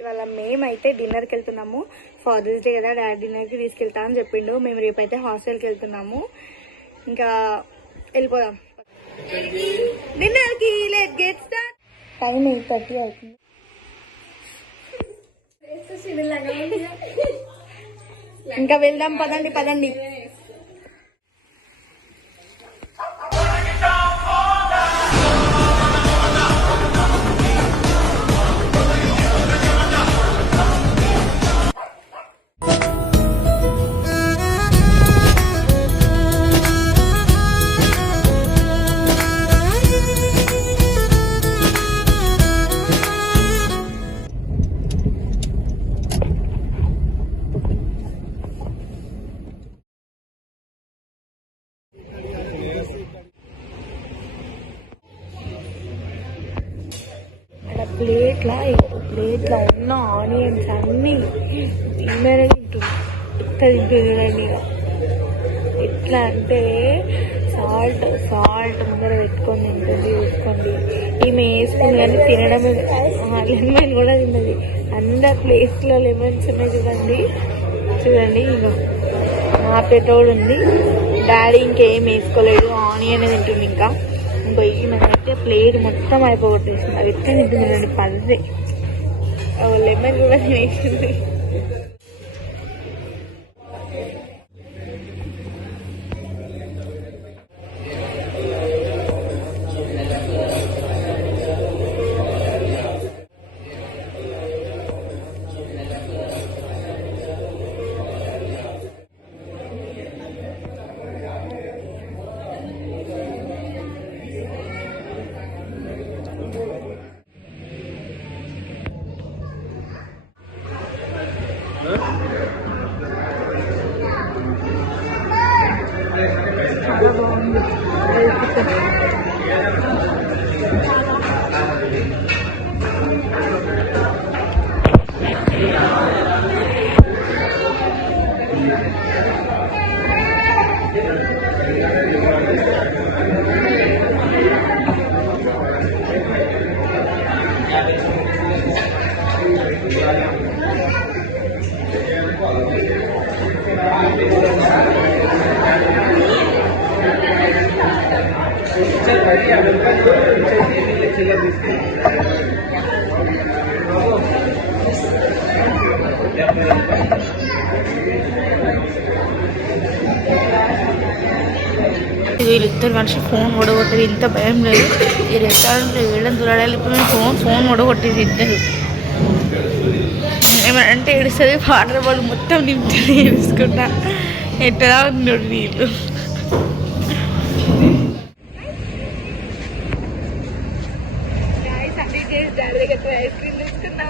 ఇవాళ మేమైతే డిన్నర్కి వెళ్తున్నాము. ఫాదర్స్ డే కదా, డాడీ డిన్నర్కి తీసుకెళ్తా అని చెప్పిండు. మేము రేపైతే హాస్టల్కి వెళ్తున్నాము. ఇంకా వెళ్ళిపోదాం డిన్నర్కి. Let's get start. టైం 8:30 అవుతుంది. ఇంకా వెళ్దాం, పదండి పదండి. ప్లేట్లా ఉన్న ఆనియన్స్ అన్నీ తిననే తింటుంది. తింటుంది. ఎట్లా అంటే సాల్ట్ ముందర పెట్టుకొని తింటుంది. చూసుకోండి, ఈమె వేసుకుని కానీ తినడమే. లెమన్ కూడా తిన్నది. అందరి ప్లేస్లో లెమన్స్ ఉన్నాయి చూడండి. ఇక మా పెట్రోల్ ఉంది. డాడీ ఇంకేం వేసుకోలేదు, ఆనియన్ తింటుంది. ఇంకా ఈమెనైతే ప్లేట్ మొత్తం అయిపోగొట్టేసింది. అది ఎట్లా తింటుందండి, పదే లెమన్ కూడా వేసింది. చాలా బాగుంది. వీళ్ళిద్దరు మనిషి ఫోన్ ఓడగొట్టేది. ఇంత భయం లేదు ఈ రెస్టారెంట్లో వెళ్ళడం చూడాలి. ఇప్పుడు మేము ఫోన్ ఓడగొట్టేది ఇద్దరు. ఏమంటే ఏడుస్తుంది. వాటర్ బాల్ మొత్తం నింపుతుంది ఏడుచుకుంటా. ఎట్లా ఉంది వీళ్ళు. డాడీ దగ్గర ఐస్ క్రీమ్ తీసుకున్నా.